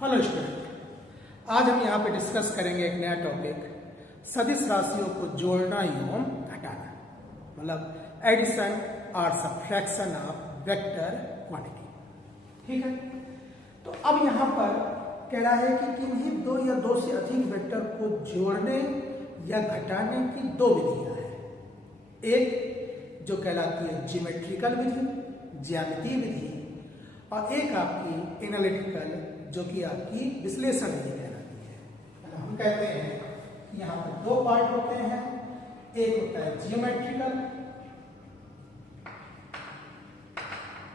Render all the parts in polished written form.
Hello student, आज हम यहाँ पे डिस्कस करेंगे एक नया टॉपिक, सदिश राशियों को जोड़ना एवं घटाना, मतलब एडिशन और सब्ट्रैक्शन ऑफ वेक्टर क्वांटिटी। ठीक है, तो अब यहाँ पर कह रहा है कि किन्हीं दो या दो से अधिक वेक्टर को जोड़ने या घटाने की दो विधियां हैं। एक जो कहलाती है ज्योमेट्रिकल विधि, ज्यामितीय विधि, और एक आपकी एनालिटिकल जो कि आपकी विश्लेषण विधि कहलाती है। हम कहते हैं कि यहाँ पर दो पार्ट होते हैं, एक होता है ज्योमेट्रिकल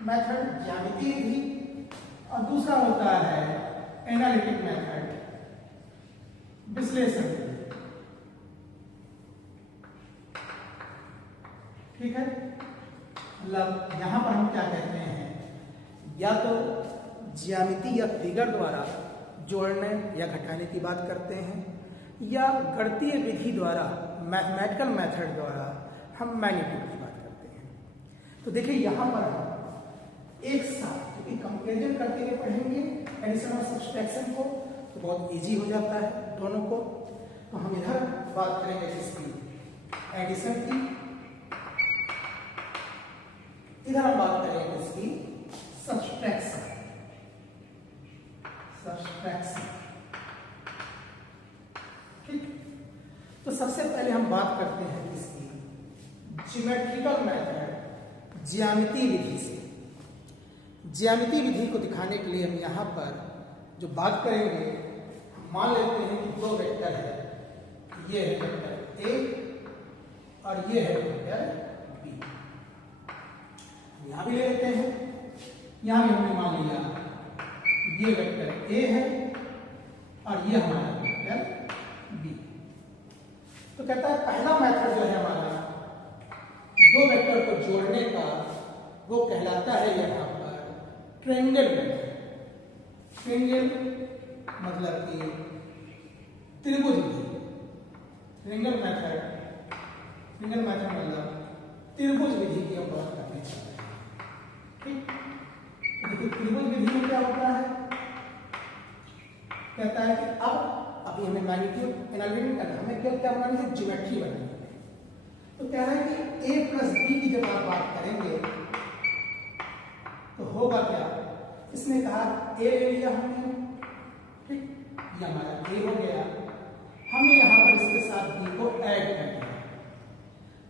मेथड, ज्यामितीय विधि, और दूसरा होता है एनालिटिक मेथड, विश्लेषण विधि। ठीक है, मतलब यहां पर हम क्या कहते हैं, या तो ज्यामिति या फिगर द्वारा जोड़ने या घटाने की बात करते हैं, या गणितीय विधि द्वारा, मैथमेटिकल मेथड द्वारा हम मैग्नीट्यूड की बात करते हैं। तो देखिए यहां पर हम एक साथ क्योंकि कंपेरिजन करते हुए पढ़ेंगे एडिशन और सब्ट्रैक्शन को, तो बहुत इजी हो जाता है दोनों को। तो हम इधर बात करेंगे इसकी एडिशन की, इधर हम बात करेंगे इसकी सब्ट्रैक्शन। ठीक, तो सबसे पहले हम बात करते हैं इसकी ज्योमेट्रिकल मेथड, ज्यामितीय विधि से। ज्यामितीय विधि को दिखाने के लिए हम यहां पर जो बात करेंगे, मान लेते हैं कि दो वेक्टर है, ये है वेक्टर ए और ये है वेक्टर बी। यहां भी ले लेते हैं, यहां भी हमने मान लिया ये वेक्टर ए है और ये हमारा वेक्टर बी। तो कहता है पहला मेथड जो है हमारा दो वेक्टर को जोड़ने का, वो कहलाता है यहां पर ट्रायंगल मेथड। ट्रायंगल मतलब कि त्रिभुज विधि, ट्रायंगल मेथड मतलब त्रिभुज विधि की हम बात करने जा रहे हैं। ठीक, देखिए त्रिभुज विधि में क्या होता है, कहता है कि अब अभी हमें मैग्नीट्यूड एनालिटिक करना, हमें क्या बनानी है, ज्योमेट्री बनानी है। तो कह रहा है कि a प्लस बी की जब आप बात करेंगे तो होगा क्या, इसने कहा a ले लिया हमने, ठीक, ये हमारा a हो गया, हमने यहां पर इसके साथ b को ऐड कर दिया।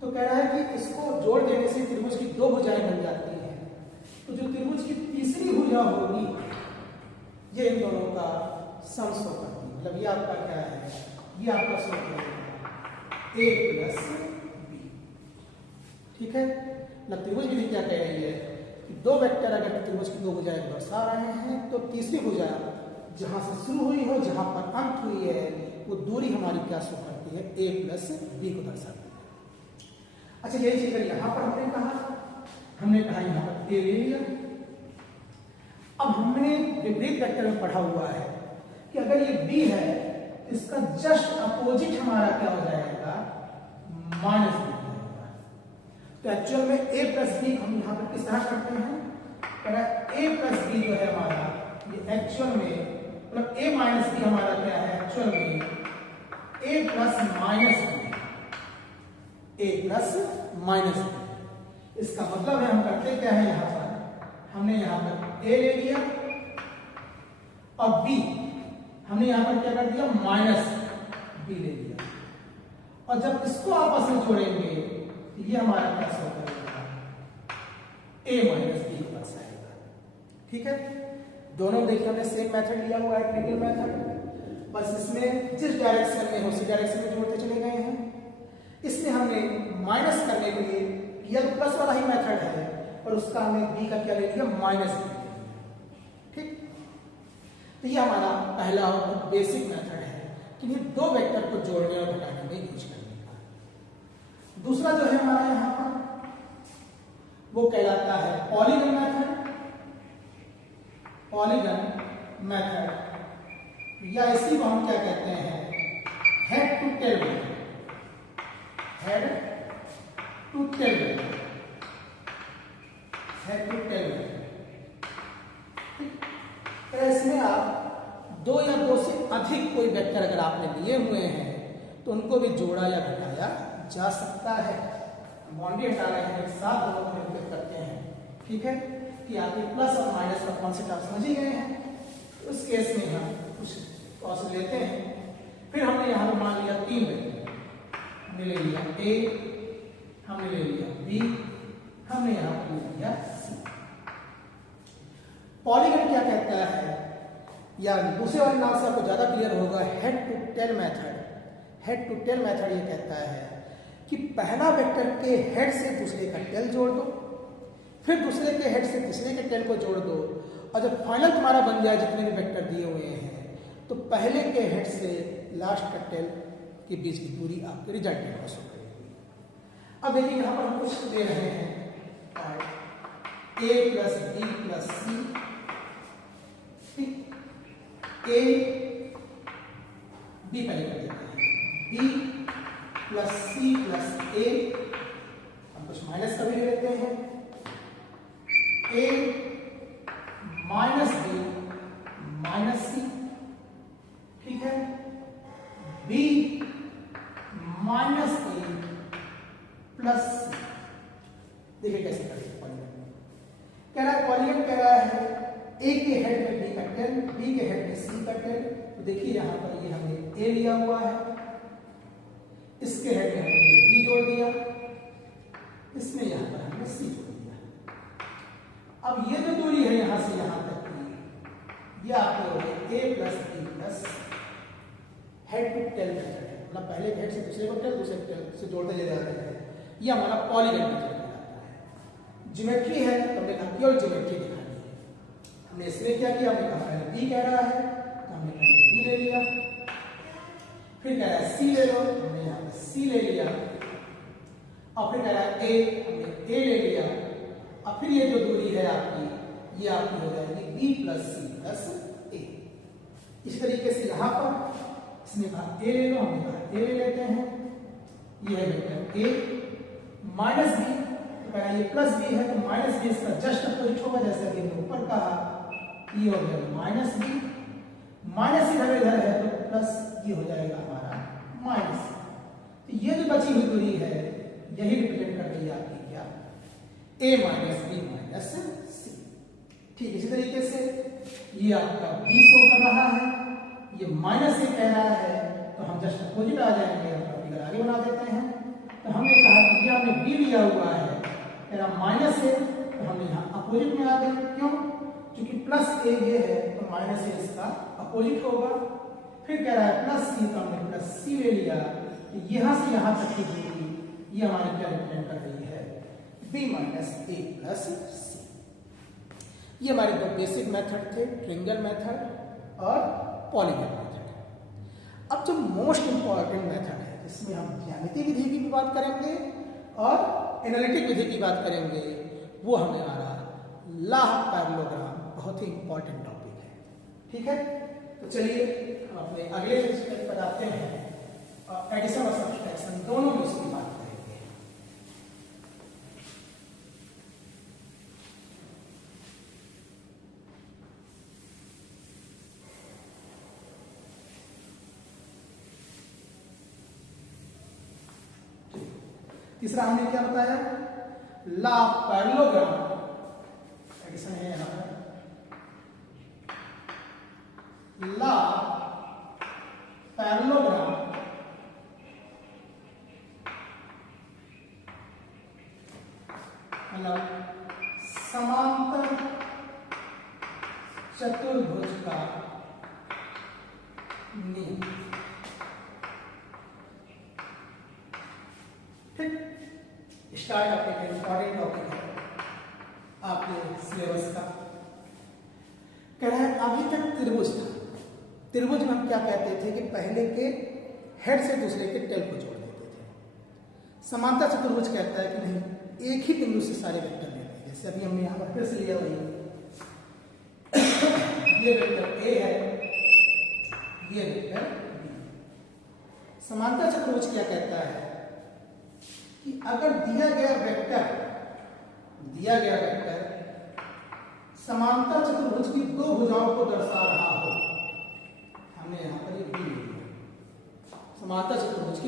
तो कह रहा है कि इसको जोड़ देने से त्रिभुज की दो भुजाएं बन जाती हैं। तो जो त्रिभुज की तीसरी भुजा होगी, ये इन दोनों का सम शो करती है, मतलब ये आपका क्या है, ये आपका शो करेगा a प्लस बी। ठीक है, मतलब त्रिभुज विधि क्या कह रही है कि दो वेक्टर अगर त्रिभुज की दो भुजाएं दर्शा रहे हैं, तो तीसरी भुजा जहां से शुरू हुई हो, जहां पर अंत हुई है, वो दूरी हमारी क्या शो करती है, a प्लस बी को दर्शाती है। अच्छा, यही चीज यहां पर हमने कहा यहां पर ए ले लिया। अब हमने विपरीत वेक्टर में पढ़ा हुआ है कि अगर ये बी है, इसका जस्ट अपोजिट हमारा क्या हो जाएगा, माइनस बी हो जाएगा। तो एक्चुअल में ए प्लस बी हम यहां पर किस तरह करते हैं, ए प्लस बी जो है हमारा, ये एक्चुअल में मतलब ए माइनस बी हमारा क्या है, एक्चुअल में ए प्लस माइनस बी, ए प्लस माइनस बी। इसका मतलब है हम करते क्या है, यहां पर हमने यहां पर ए ले लिया और बी हमने यहां पर क्या कर दिया, माइनस बी ले लिया, और जब इसको आपस में जोड़ेंगे तो ये हमारा क्या शो करेगा, ए माइनस बी को दर्शाएगा। ठीक है, दोनों देखिए हमने सेम मेथड लिया हुआ है, ट्रायंगल मेथड, बस इसमें जिस डायरेक्शन में हो उसी डायरेक्शन में जोड़ते चले गए हैं। इसमें हमने माइनस करने के लिए किया तो प्लस वाला ही मेथड है, और उसका हमने बी का क्या ले लिया, माइनस बी। ठीक, तो ये हमारा पहला और बेसिक मेथड है कि ये दो वेक्टर को जोड़ने और घटाने में यूज करने का। दूसरा जो है हमारा यहां पर, वो कहलाता है पॉलीगन मेथड। पॉलीगन मेथड, या इसी को हम क्या कहते हैं, head to tail method. Head to tail method, head to tail method. इसमें आप दो या दो से अधिक कोई वेक्टर अगर आपने लिए हुए हैं तो उनको भी जोड़ा या घटाया जा सकता है। बाउंड्री हटा रहे हैं, एक साथ दोनों को निरूपित करते हैं। ठीक है, कि आपके प्लस और माइनस का कॉन्सेप्ट आप समझ ही गए हैं। उस केस में हम कुछ कॉन्सेप्ट लेते हैं। फिर हमने यहाँ पर मान लिया 3 वेक्टर, हमने ले लिया ए, हमने ले लिया बी, हमने यहाँ पर ले लिया सी। पॉलीगन क्या कहता है, या दूसरे वाले नाम से आपको ज्यादा क्लियर होगा, head to tail method. Head to tail method ये कहता है कि पहला वेक्टर के हेड से दूसरे का टेल जोड़ दो, फिर दूसरे के हेड से तीसरे के टेल को जोड़ दो, और जब फाइनल तुम्हारा बन जाए जितने भी वेक्टर दिए हुए हैं तो पहले के हेड से लास्ट का टेल के बीच की दूरी आपके रिजल्टेंट को शो करेगी। अब देखिए यहाँ पर हम कुछ दे रहे हैं, A plus B plus C, A B पहले कर देते हैं, B plus C plus A, हम कुछ माइनस का भी ले लेते हैं, A minus B minus C, ठीक है, B minus A plus C. देखिए कैसे करेंगे पॉलीगन। कह रहा है पॉलीगन कह रहा है ए के हेड में बी का टेल, बी के हेड में सी का टेल। तो देखिए यहां पर ये हमने ए लिया हुआ है, इसके हेड में हमने बी जोड़ दिया, इसमें यहां पर हमने सी जोड़ दिया। अब ये जो दूरी है यहां से यहां तक की, ये आपके हो गए A plus B plus head to tail method है, मतलब पहले हेड से दूसरे को टेल, दूसरे टेल से जोड़ते ले जाते हैं। ये हमारा पॉलीगन मेथड कहलाता है। ज्योमेट्री है तो हमने कहा केवल ज्योमेट्री दिखानी है। हमने इसलिए क्या किया, हमने कहा पहले बी कह रहा है तो हमने पहले बी ले लिया, फिर कह रहा है सी ले लो, हमने यहाँ पे सी ले लिया, और फिर कह रहा है ए, हमने ए ले लिया, और फिर ये जो दूरी है आपकी, ये आपकी हो जाएगी बी प्लस सी प्लस ए। इस तरीके से यहाँ पर इसने कहा ए ले लो, हमने कहा ए ले लेते हैं, ये है वेक्टर ए माइनस बी, तो कह रहा है ये प्लस बी है तो माइनस बी इसका जस्ट अपोजिट होगा, जैसा कि हमने ऊपर कहा, ये हो गया माइनस बी, माइनस इधर है तो प्लस ये हो जाएगा हमारा माइनस। तो ये जो बची हुई दूरी है यही रिप्रेजेंट कर रही है आपकी क्या, ए माइनस बी माइनस सी। ठीक इसी तरीके से ये आपका बी शो कर रहा है, ये माइनस से कह रहा है तो हम जस्ट अपोजिट आ जाएंगे, हम फिगर आगे बना देते हैं। तो हमने कहा कि ये हमने बी लिया हुआ है, कह रहा माइनस से, तो हमने यहाँ अपोजिट में आ गए, क्यों, क्योंकि प्लस ए ये है तो माइनस ए इसका अपोजिट होगा। फिर कह रहा है प्लस सी, तो हमने प्लस सी ले लिया, तो यहाँ से यहाँ तक की दूरी ये हमारी क्या रिप्रेजेंट कर रही है, बी माइनस ए प्लस सी। ये हमारे दो बेसिक मेथड थे, ट्रायंगल मेथड और पॉलीगन मेथड। अब जो मोस्ट इंपॉर्टेंट मेथड है जिसमें हम ज्यामितीय विधि की भी बात करेंगे और एनालिटिक विधि की बात करेंगे, वो हमारा लॉ ऑफ पैरेललोग्राम, बहुत ही इंपॉर्टेंट टॉपिक है। ठीक है, तो चलिए हम अपने अगले लेक्चर पर आते हैं और एडिशन और सब्ट्रैक्शन दोनों में उसकी बात करेंगे। तीसरा हमने क्या बताया, लॉ ऑफ पैरेललोग्राम, एडिशन है यहां पर, लॉ पैरेललोग्राम मतलब समांतर चतुर्भुज का नियम। ठीक, स्टार्ट आपके इंपॉर्टेंट टॉपिक है आपके सिलेबस का। कह रहा है अभी तक त्रिभुज था, त्रिभुज में हम क्या कहते थे कि पहले के हेड से दूसरे के टेल को जोड़ देते थे। समांतर चतुर्भुज कहता है कि नहीं, एक ही बिंदु से सारे वेक्टर लेते हैं। जैसे अभी हमने यहां पर फिर से लिया वही, ये वेक्टर ए है, ये वेक्टर बी। समांतर चतुर्भुज क्या कहता है कि अगर दिया गया वेक्टर समांतर चतुर्भुज की दो भुजाओं को दर्शा रहा हो,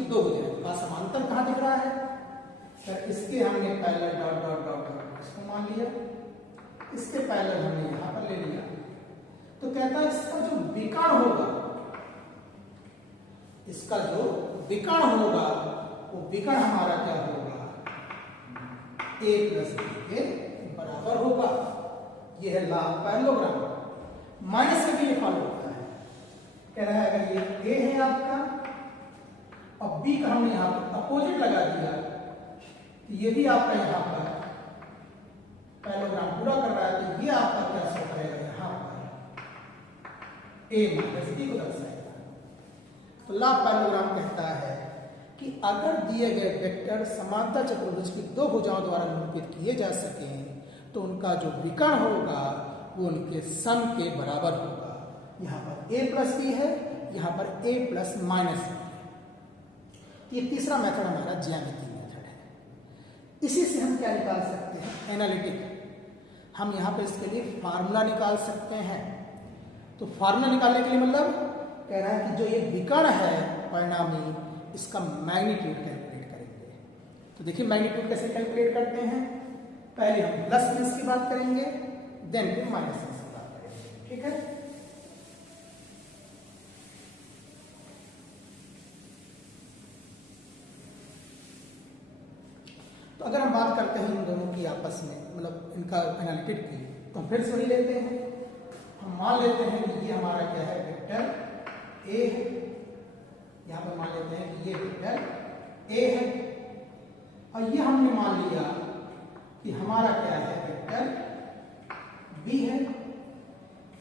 दो भुजाएं का समांतर कहाँ दिख रहा है? सर इसके हमने parallel dot dot dot dot इसको मान लिया, इसके पैरेलल हमने यहां पर ले लिया। तो कहता है इसका जो विकर्ण होगा, इसका जो विकर्ण होगा वो विकर्ण हमारा क्या होगा? a प्लस बी के बराबर होगा। यह है लॉ ऑफ पैरेललोग्राम। माइनस से भी ये फॉलो होता है। कह रहा है अगर ये a है आपका और b का हमने यहां पर अपोजिट लगा दिया, ये भी आपका यहां पर पैरेललोग्राम पूरा कर रहा है, तो ये आपका क्या शो करेगा? यहां पर a माइनस b को दर्शाएगा। तो लॉ ऑफ पैरेललोग्राम कहता है कि अगर दिए गए वेक्टर समांतर चतुर्भुज की दो भुजाओं द्वारा निरूपित किए जा सकें तो उनका जो विकर्ण होगा वो उनके सम के बराबर होगा। यहां पर a प्लस बी है, यहां पर a प्लस माइनस बी। ये तीसरा मेथड हमारा ज्यामितीय मेथड है। इसी से हम क्या निकाल सकते हैं? एनालिटिक। हम यहां पर इसके लिए फार्मूला निकाल सकते हैं। तो फार्मूला निकालने के लिए मतलब कह रहा है कि जो ये विकर्ण है परिणामी, इसका मैग्नीट्यूड कैलकुलेट करेंगे। तो देखिए मैग्नीट्यूड कैसे कैलकुलेट करते हैं? पहले हम प्लस साइन की बात करेंगे, देन फिर माइनस साइन की बात करेंगे। ठीक है, तो अगर हम बात करते हैं इन दोनों की आपस में, मतलब इनका एनालिटिक की, तो फिर से वही लेते हैं। हम मान लेते हैं कि ये हमारा क्या है? वेक्टर a है। यहां पर मान लेते हैं कि ये वेक्टर a है और ये हमने मान लिया कि हमारा क्या है? वेक्टर b है।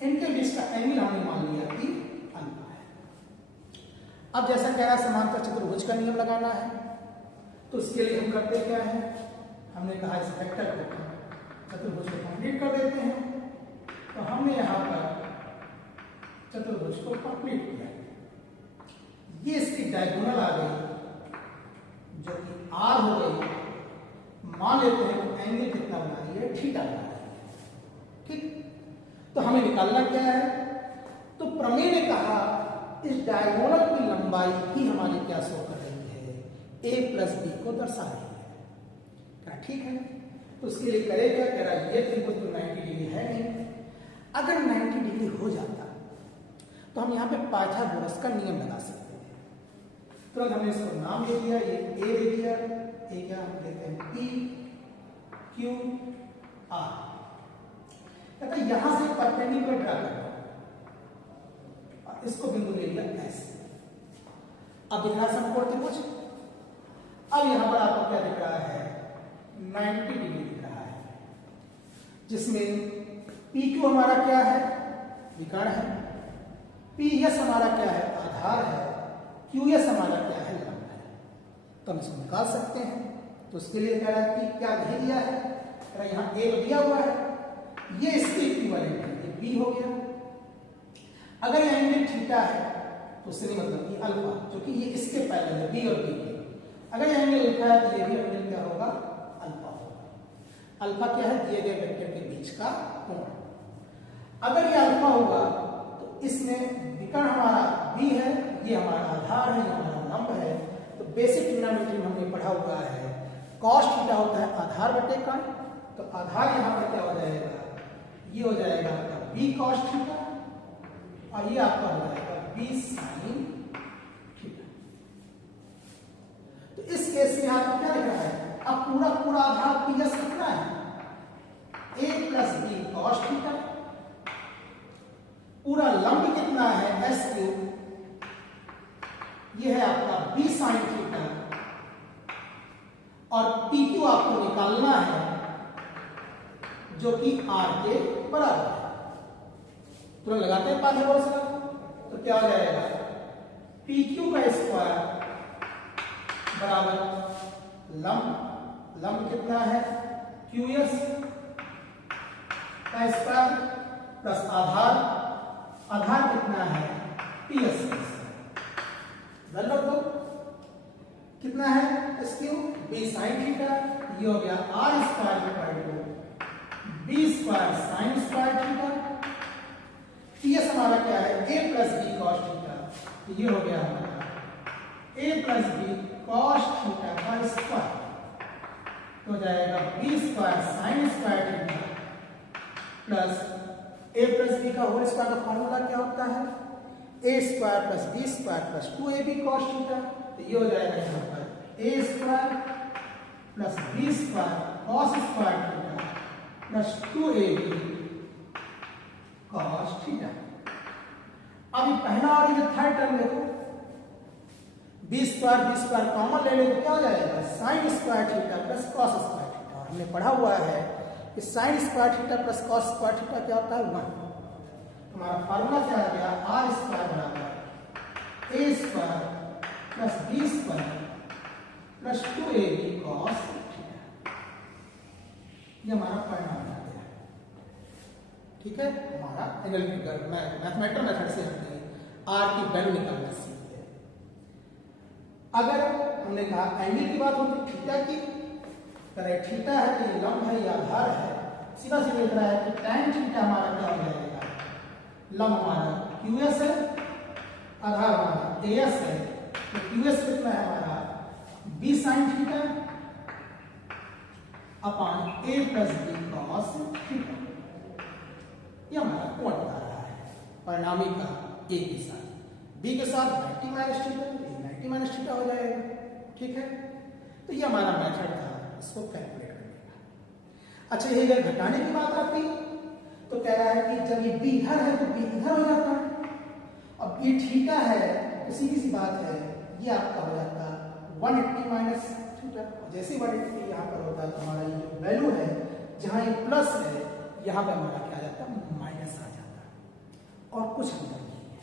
इनके बीच का एंगल हमने मान लिया कि अल्फा है। अब जैसा कह रहा है समांतर चतुर्भुज का नियम लगाना है, तो उसके लिए हम करते क्या है? हमने कहा इस वेक्टर को चतुर्भुज को कंप्लीट कर देते हैं। तो हमने यहां पर चतुर्भुज को कंप्लीट किया। ये इसकी डायगोनल आ गई जो कि r हो गई। मान लेते हैं कि एंगल कितना बना रही है? थीटा बना रही है। ठीक, तो हमें निकालना क्या है? तो प्रमेय ने कहा इस डायगोनल की लंबाई ही हमारी क्या शो कर रही है? a प्लस बी को दर्शा रही है। क्या ठीक है? तो उसके लिए करेगा कह रहा है ये त्रिभुज तो 90 डिग्री है नहीं। अगर 90 डिग्री हो जाता तो हम यहाँ पे पाइथागोरस का नियम लगा सकते हैं। तुरंत हमने इसको नाम दे दिया, ये a दे दिया। a क्या हम देते हैं? p q r। कहता है यहां से परपेंडिकुलर ड्रा करना, इसको बिंदु ले लिया s। अब दिख रहा समकोण त्रिभुज। अब यहां पर आपको क्या दिख रहा है? 90 डिग्री दिख रहा है, जिसमें पी क्यू हमारा क्या है? विकर्ण है। पी एस हमारा क्या है? आधार है। क्यू एस हमारा क्या है? लंब है। तो हम इसको निकाल सकते हैं। तो उसके लिए कह रहा है कि क्या नहीं दिया है? कह रहा है यहां ए दिया हुआ है, ये इसके इक्विवेलेंट है, ये बी हो गया। अगर ये एंगल थीटा है तो उससे नहीं मतलब कि अल्फा, क्योंकि ये इसके पैरेलल है, बी और बी के। अगर ये एंगल अल्फा है तो ये भी एंगल क्या होगा? अल्फा होगा। अल्फा क्या है? दिए गए वेक्टर के बीच का कोण। अगर ये अल्फा होगा तो इसमें विकर्ण हमारा बी है, ये हमारा आधार है, ये हमारा लंब है। तो बेसिक ट्रिग्नोमेट्री में हमने पढ़ा हुआ है cos थीटा होता है आधार बटे कण। तो आधार यहां पर क्या हो जाएगा? ये हो जाएगा आपका b cos थीटा और ये आपका हो जाएगा b sin थीटा। तो इस केस में आपको क्या लिख रहा है? अब पूरा आधार p s कितना है? a plus b cos theta. पूरा लंब कितना है? s cube. ये है आपका b sin थीटा और PQ आपको निकालना है जो कि R के बराबर है। तुरंत लगाते हैं पाइथागोरस का, तो क्या हो जाएगा? PQ का स्क्वायर बराबर लंब कितना है? QS का स्क्वायर प्लस आधार कितना है? PS का कितना है? SQ b sin theta. ये हो गया r square equal to b square sin square theta. PS हमारा क्या है? a plus b cos theta. ये हो गया हमारा A plus B cos theta का स्क्वायर तो हो जाएगा B square sine square theta plus A plus B का होल स्क्वायर का फॉर्मूला क्या होता है A square plus B square plus 2ab cos theta. तो ये हो जाएगा यहाँ पर A square plus B square cos square theta plus 2ab cos theta. अब ये पहला और ये थर्ड टर्म देखो बी स्क्वायर कॉमन ले ले तो क्या हो जाएगा sine square theta plus cos square theta. और हमने पढ़ा हुआ है कि sine square theta plus cos square theta क्या होता है 1। हमारा फार्मूला क्या आ गया आर स्क्वायर बराबर A square plus B square plus 2ab cos theta. ये हमारा परिणाम आ गया। ठीक है हमारा एनालिटिकल मैथमेटिकल मेथड से हमने आर की वैल्यू निकालना सीख लिया। अगर हमने कहा एंगल की बात होती थीटा की अगर थीटा है तो ये लंब है या आधार है सीधा सीधा लिख रहा है कि tan थीटा हमारा क्या हो जाएगा लंब हमारा QS है आधार हमारा AS है तो QS कितना है हमारा B sin theta upon A plus B cos theta. ये हमारा कोण बता रहा है परिणामी का A के साथ B के साथ 90 माइनस थीटा 90 माइनस थीटा हो जाएगा। ठीक है तो ये हमारा मेथड था इसको कैलकुलेट करने का। अच्छा ये अगर घटाने की बात आती तो कह रहा है कि जब ये b इधर है तो b इधर हो जाता है। अब ये थीटा है तो सीधी सी बात है ये आपका हो जाता 180 माइनस थीटा। जैसे 180 यहाँ पर होता है तो हमारा ये जो वैल्यू है जहाँ ये प्लस है यहाँ पर हमारा क्या आ जाता है माइनस आ जाता है और कुछ अंतर नहीं है।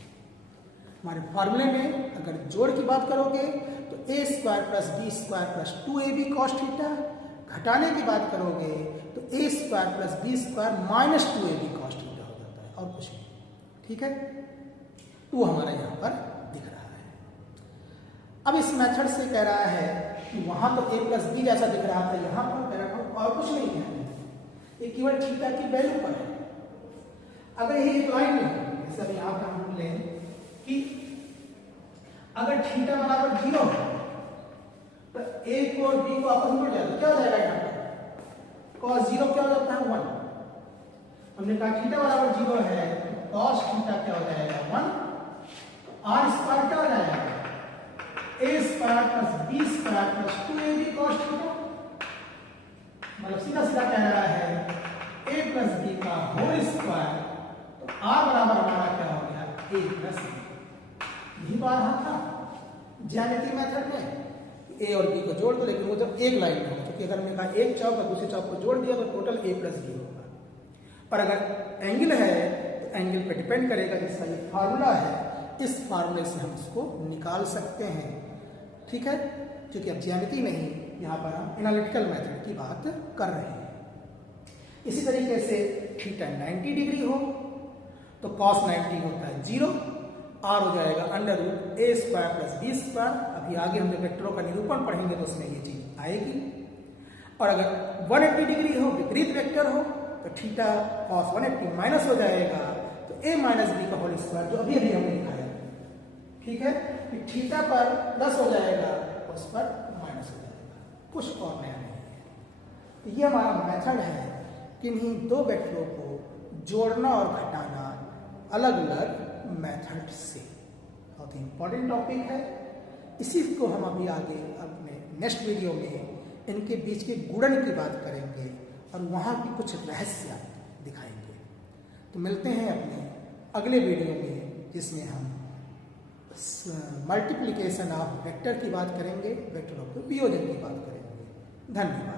हमारे फार्मूले में अगर जोड़ की बात करोगे तो A square plus B square plus 2ab cos theta. घटाने की बात करोगे तो A square plus B square minus 2ab cos theta हो जाता है और कुछ नहीं। ठीक है 2 हमारा यहाँ पर दिख रहा है। अब इस मेथड से कह रहा है कि वहां तो a प्लस बी जैसा दिख रहा था यहाँ पर कह रहा था और कुछ नहीं है ये केवल थीटा की वैल्यू पर है। अगर ये एक लाइन में जैसे अभी यहाँ पर हम लें कि अगर थीटा बराबर 0 है तो a को और b को आपस में जुड़ जाए तो क्या हो जाएगा यहाँ पर cos 0 क्या हो जाता है 1। हमने कहा थीटा बराबर 0 है तो cos थीटा क्या हो जाएगा 1। r स्क्वायर क्या हो जाएगा a square plus b square plus 2ab cos theta. मतलब सीधा सीधा कह रहा है a प्लस b का होल स्क्वायर तो r बराबर हमारा क्या हो गया a प्लस b। यही बात रहा था ज्यामिति मेथड में a और b को जोड़ दो लेकिन वो जब एक लाइन में हो क्योंकि अगर हमने कहा एक चौक और दूसरे चौक को जोड़ दिया तो टोटल a प्लस b होगा। पर अगर एंगल है तो एंगल पे डिपेंड करेगा जिसका ये फार्मूला है इस फार्मूले से हम इसको निकाल सकते हैं। ठीक है क्योंकि अब ज्यामिति में ही यहाँ पर हम एनालिटिकल मेथड की बात कर रहे हैं। इसी तरीके से थीटा 90 डिग्री हो तो cos 90 होता है 0 r हो जाएगा अंडर रूट ए स्क्वायर प्लस बी स्क्वायर। अभी आगे हम जब वेक्टरों का निरूपण पढ़ेंगे तो उसमें ये चीज आएगी। और अगर 180 डिग्री हो विपरीत वेक्टर हो तो थीटा cos 180 माइनस हो जाएगा तो a माइनस बी का होल स्क्वायर जो अभी अभी हमने लिखाया। ठीक है फिर थीटा पर प्लस हो जाएगा उस पर माइनस हो जाएगा कुछ और नया नहीं है। तो ये हमारा मेथड है किन्हीं दो वेक्टरों को जोड़ना और घटाना अलग अलग मेथड से। बहुत ही इंपॉर्टेंट टॉपिक है। इसी को हम अभी आगे अपने नेक्स्ट वीडियो में इनके बीच के गुणन की बात करेंगे और वहाँ की कुछ रहस्य दिखाएंगे। तो मिलते हैं अपने अगले वीडियो में जिसमें हम मल्टीप्लिकेशन ऑफ वेक्टर की बात करेंगे वेक्टर ऑफ वियोजन की बात करेंगे। धन्यवाद।